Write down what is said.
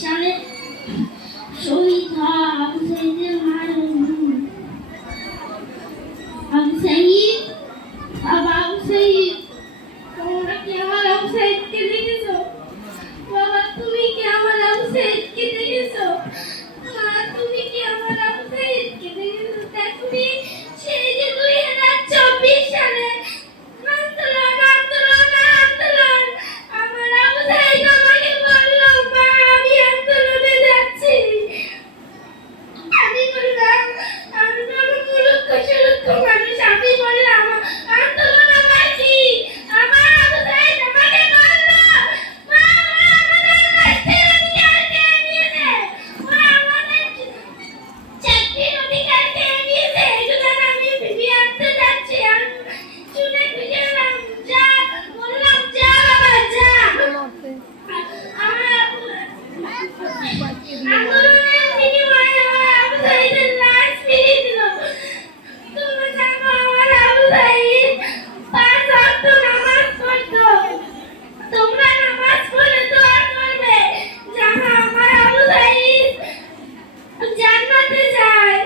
সালে শহীদ হওয়া আবু সাঈদের মার আবু সাঈদ আবু সাঈদ, তোমরা কি আমার আবু সাঈদকে দেখেছো? বাবা তুমি কি আমার আবু সাঈদকে দেখেছো? মা তুমি কি আমার আবু সাঈদকে দেখেছো? দেখনি সেই যে 2024 সালে আন্দোলন আন্দোলন আন্দোলন, আমার আবু সাঈদ আমাকে বললো মা আমি আন্দোলনে যাচ্ছি। আমি বললাম আন্দোলন মূলক সুলক্ষ মানুষ, আমি বললাম আন্দোলন আমার কি? আমার আবু সাঈদ আমাকে বললো মা আমাদের রাষ্ট্রের অধিকার কেড়ে নিয়েছে, মা আমাদের চাকরির অধিকার কেড়ে নিয়েছে, এগুলো আমি ফিরিয়ে আনতে যাচ্ছি। আমি শুনে খুশি হলাম, যা বললাম যা বাবা যা। আন্দোলনের বিনিময়ে আমার আবু সাঈদের লাশ ফিরিয়ে দিল। তোমরা জানো আমার আবু সাঈদ 5 ওয়াক্ত নামাজ পড়তো। তোমরা নামাজ পড়ে দোয়া করবে যেন আমার আবু সাঈদ জান্নাতে যায়।